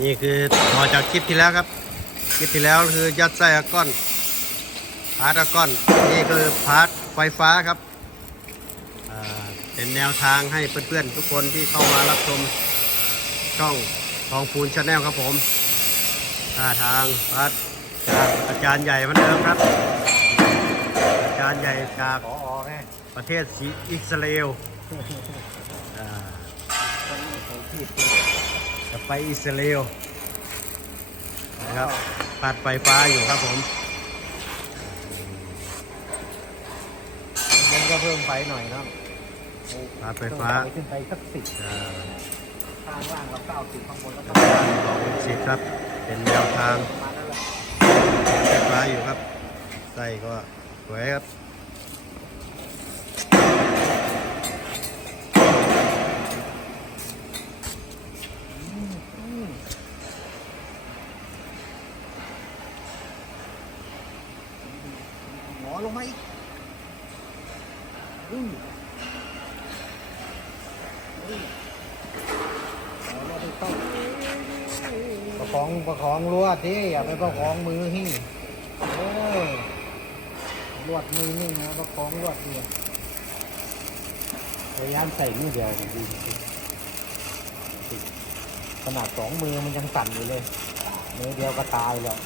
นี่คือต่อจากคลิปที่แล้วครับ คลิปที่แล้วคือยัดไส้อะก้อน พาร์ตอะก้อน นี่คือพาร์ตไฟฟ้าครับ เป็นแนวทางให้เพื่อนๆ ทุกคนที่เข้ามารับชมช่องทองพูนชาแนลครับผมท่าทางพาร์ตจากอาจารย์ใหญ่เหมือนเดิมครับ อาจารย์ใหญ่จากออประเทศอิสราเอล จะไปอิสราเอลนะครับปัดไฟฟ้าอยู่ครับผมมันก็เพิ่มไฟหน่อยเนาะปัดไฟฟ้าเพิ่มขึ้นไปสักสิบอ่าข้างล่างเราเก้าสิบข้างบนก็สิบครับ เป็นแนวทางประมาณนั้นแหละไฟฟ้าอยู่ครับใส่ก็สวยครับ หมอลงมาอีกอืมอืมหมอลงไปต้องประคองประคองลวดดิอย่าไปประคองมือหิ้งเออลวดมือนี่นะประคองลวดเดียวพยายามใส่มือเดียวดีขนาดสองมือมันยังสั่นอยู่เลย มือเดียวก็ตายแล้ว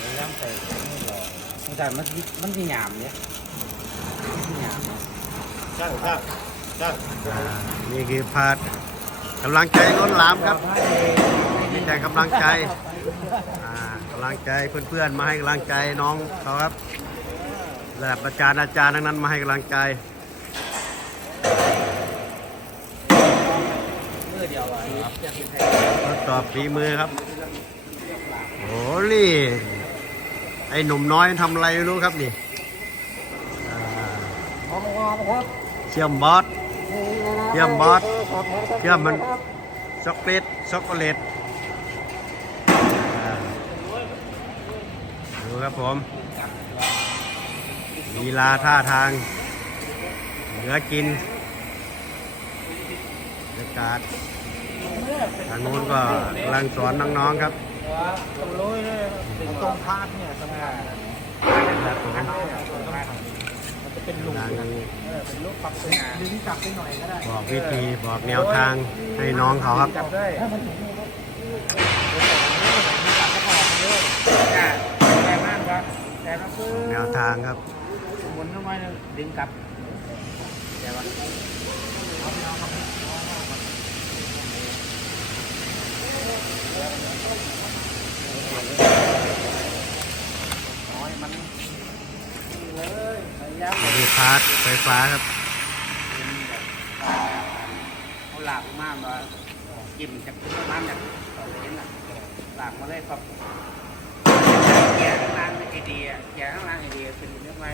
พยายามใส่ไม่รอมันแต่มันมันมีหยามเนี่ยมีหยามช่างช่างช่าง อ่านี่คือพาดกำลังใจล้นหลามครับมีแต่กำลังใจอ่ากำลังใจเพื่อนๆมาให้กำลังใจน้องเขาครับระดับอาจารย์อาจารย์ทั้งนั้นมาให้กำลังใจเมื่อเดียวอะจะเป็นไทดสอบฝีมือครับโอ้ลี่ไอ้หนุ่มน้อยทำอะไรไม่รู้ครับนี่เชื่อมบอส เยี่ยมบอสเยี่ยมมันช็อกโกแลตช็อกโกแลตดูครับผมลีลาท่าทาง เหลือกินบรรยากาศทางนู้นก็กำลังสอนน้องๆครับตรงพาดเนี่ยสำคัญครับผม จะเป็นหลุมกำลังเออเป็นลูกปรับเป็นดึงกลับไปหน่อยก็ได้บอกวิธีบอกแนวทางให้น้องเขาครับจับได้ถ้ามันถึงนี่จ้าแต่มากครับแต่ก็คือแนวทางครับหมุนเข้ามาดึงกลับเดี๋ยววะน้อยมันเลย พยายามมีพาร์ทไฟฟ้าครับเอาหลากมากมากิ่มจากน้ำจากเห็นอะหลากมาเลยครับแก่ข้างล่างไอเดียแก่ข้างล่างไอเดียเป็นเรื่องไร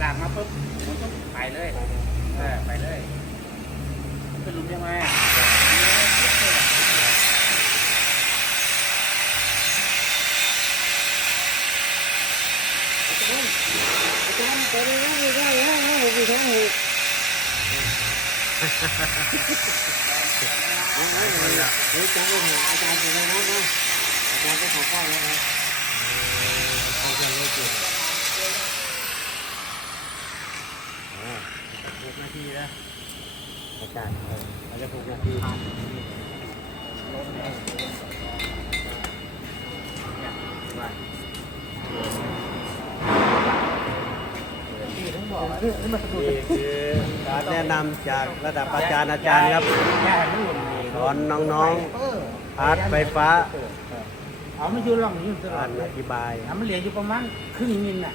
หลากมาปุ๊บมันก็ไปเลยเออไปเลยเป็นลุมยังไง หกนาทีนะอาจารย์อาจจะหกนาทีที่ทั้งบอกว่านี่ การแนะนำจากระดับอาจารย์อาจารย์ครับสอนน้องเออๆพาร์ทไฟฟ้าเอาไม่อยู่หรอกอยู่ตลอดอธิบายทำมันเหลืออยู่ประมาณครึ่งมิลน่ะ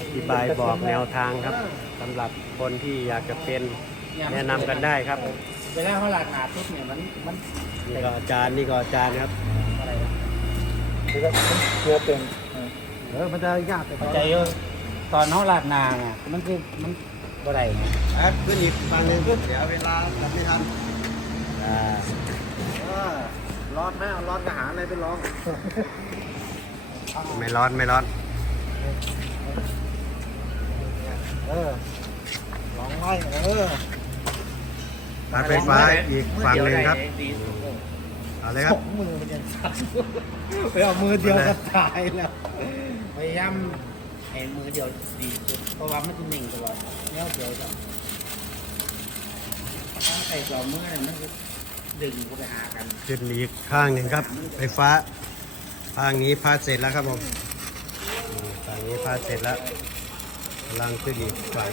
อธิบายบอกแนวทางครับสำหรับคนที่อยากจะเป็นแนะนำกันได้ครับเวลาเขาหลากหนาปุ๊บเนี่ยมันมันนี่ก็อาจารย์นี่ก็อาจารย์ครับอะไรนะคือว่าเชื่อเป็นเออมันจะยากแต่ใจเยอะ ตอนเขาหลากหนาไงมันคือมันบ่ได้ไงแอดขึ้นอีกฟังหนึ่งเดี๋ยวเวลาจับไม่ทันอ่าร้อนไหมร้อนก็หาอะไรไปลองไม่ร้อนไม่ร้อน เออลองไล่เออพาร์ทไฟฟ้าอีกฝั่งหนึ่งครับดีสุดเอาเลยครับสองมือมันยังสั่นไปเอามือเดียวก็ตายแล้วพยายาม ไอ้มือเดียวดีสุดเพราะว่ามันจะนิ่งตลอดเนี่ยเดียวจ้ะถ้าใส่สองมือเนี่ยมันจะดึงไปหากันขึ้นอีกข้างหนึ่งครับ ไฟฟ้าข้างนี้พาดเสร็จแล้วครับผมอืมข้างนี้พาดเสร็จแล้วกำลังขึ้นอีกฝั่ง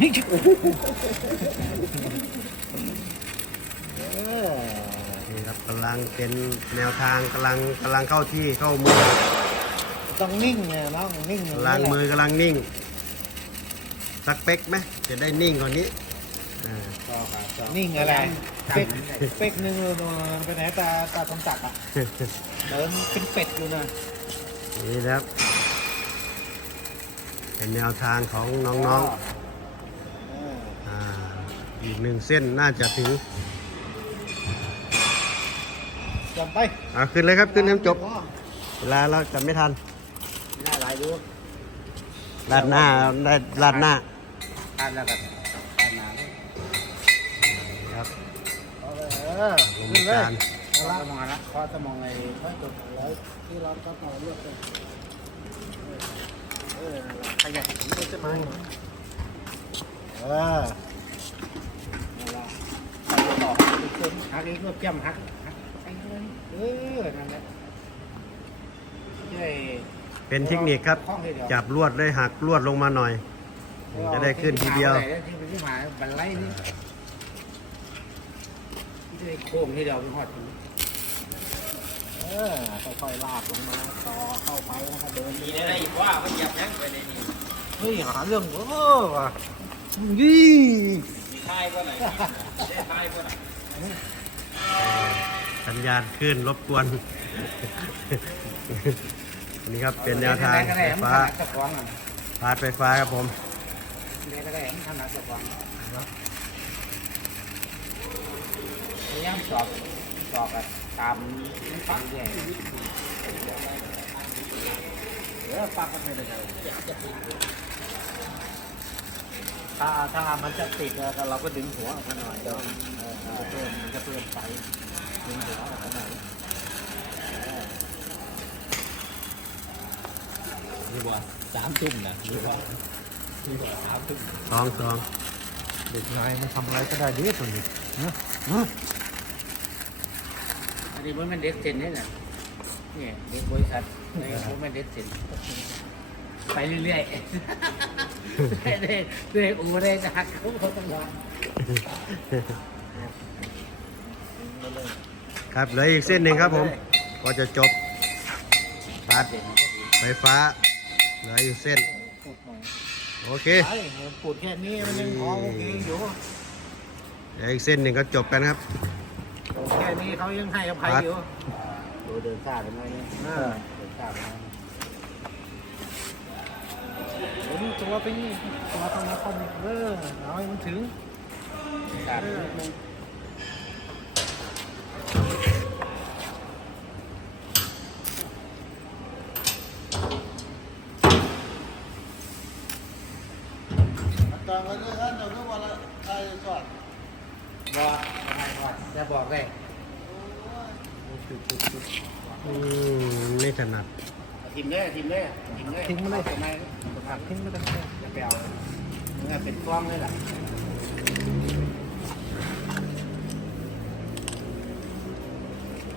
นี่ครับกำลังเป็นแนวทางกำลังกำลังเข้าที่เข้ามือต้องนิ่งไงน้องนิ่งกำลังมือกำลังนิ่ง สักเป๊กไหมจะได้นิ่งกว่านี้อ่าก็ครับก็นิ่งอะไรจับเป็กมันได้เป็กนึงเลยไปไหนตาตาสมศักดิ์อะเดินเป็นเป็ดอยู่นะนี่นะครับ เป็นแนวทางของน้องๆอ่า อีกหนึ่งเส้นน่าจะถึงจำไปอ่าขึ้นเลยครับขึ้นน้ำจบ เวลาเราจะไม่ทันหน้าหลายดูลาดหน้าได้ลาดหน้าทานแล้วก็ทานน้ำครับเออลงขึ้นเลยการเพราะสมองละเพราะสมองไอ้เพราะจุดร้อยที่เราต้องเอาเลือกเลยเออขยันถึงจะมาเออ เวลาไปต่อไปขึ้น หักอีกก็จ้ำหักหักไปเลยเออนั่นแหละช่วยเป็นเทคนิคครับข้องให้เดียวจับลวดเลยหักลวดลงมาหน่อย จะได้ขึ้นทีเดียวที่เป็นที่หมายบันไลนี่ที่ได้โค้งที่เดียวเป็นหอดถึงเออค่อยๆลากลงมาต่อเข้าไปแล้วก็เดินมีอะไรอีกว่ามันหยับยั้งไปในนี้เฮ้ยหาเรื่องเออว่ะยี่ มีค่ายก็ไหนได้ค่ายก็ไหน สัญญาณขึ้นรบกวน อันนี้ครับเป็นแนวทางไฟฟ้าพาดไฟฟ้าครับผมเด็กก็ได้ทำนักจะฟ้องพยายามสอบสอบอะตามปักเออปักกันไปเลยถ้าถ้ามันจะติดเราก็ดึงหัวออกมาหน่อยเดี๋ยวมันจะเพิ่มมันจะเพิ่มไฟ ดึงหัวออกมาหน่อยนี่ว่าสามทุ่มนะนี่ว่านี่ว่าสามทุ่มสองสองเด็กนายมันทำอะไรก็ได้ดีตัวนี้เนาะเนาะอันนี้มันเด็กเซ็นนี่นะเนี่ยเด็กบริษัทในี่มันเด็กเซ็นไปเรื่อยๆได้ได้ได้อูได้จะหักเขาเขาต้องรอ ครับเหลืออีกเส้นหนึ่งครับผมก็จะจบพาดไฟฟ้าเหลืออยู่เส้นปุดหน่อยโอเคไอ้ปุดแค่นี้มันยังพอโอเคอยู่เหลืออีกเส้นหนึ่งก็จบกันครับแค่นี้เขายังให้อภัยอยู่ดูเดินซาไปหน่อยนึงเออเดินซาไปหน่อยเดี๋ยวนี้ตัวไปนี่ตัวตรงนั้นเขาเออเอาให้มันถึง ซาไปนิดนึง ตอนนั้นท่านเราทุกวันละใครสอด บอกทำไมก่อนจะบอ กเลยอืมไม่ถนัดทิมเลยทิมเลยทิมเลยทิ้งมันเลยทำไมทิ้งไม่ได้จะไปเอาเนื้อเป็นกล้องเลยล่ะเ